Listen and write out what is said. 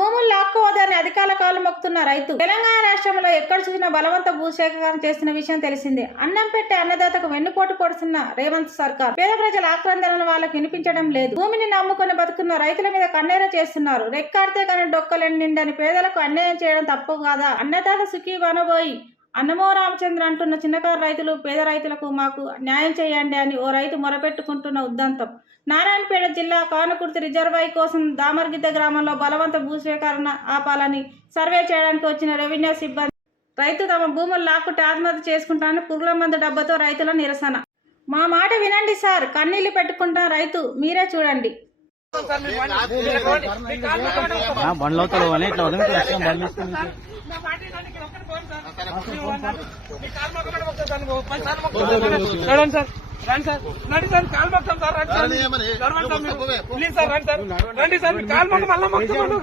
భూములు లాక్కోవద్దని అధికారుల కాలు మొక్కుతున్న రైతు. తెలంగాణ రాష్ట్రంలో ఎక్కడ చూసినా బలవంత భూసేకరణ చేస్తున్న విషయం తెలిసిందే. అన్నం పెట్టే అన్నదాతకు వెన్నుపోటు పొడుస్తున్న రేవంత్ సర్కార్ పేద ప్రజల ఆక్రందనలు వాళ్ళకు వినిపించడం లేదు. భూమిని నమ్ముకొని బతుకున్న రైతుల మీద కన్నెర చేస్తున్నారు. రెక్కాడితే కానీ డొక్కలేని నిండని పేదలకు అన్యాయం చేయడం తప్పు కాదా? అన్నదాత సుఖీ వనబోయి అన్నమో రామచంద్ర అంటున్న చిన్నకారు రైతులు, పేద రైతులకు మాకు న్యాయం చేయండి అని ఓ రైతు మొరపెట్టుకుంటున్న ఉద్దంతం. నారాయణపేట జిల్లా కానుకుర్తి రిజర్వాయర్ కోసం దామర్గిద్ద గ్రామంలో బలవంత భూసేకరణ ఆపాలని సర్వే చేయడానికి వచ్చిన రెవెన్యూ సిబ్బంది రైతు తమ భూములు లాక్కుంటే ఆత్మహత్య చేసుకుంటానని పురుగుల మందు డబ్బాతో రైతుల నిరసన. మా మాట వినండి సార్, కన్నీళ్లు పెట్టుకుంటా రైతు, మీరే చూడండి. రండి సార్, కాలు మొత్తం సార్, ప్లీజ్ సార్ రండి సార్, రండి సార్, కాలు మొత్తం మళ్ళీ మొత్తం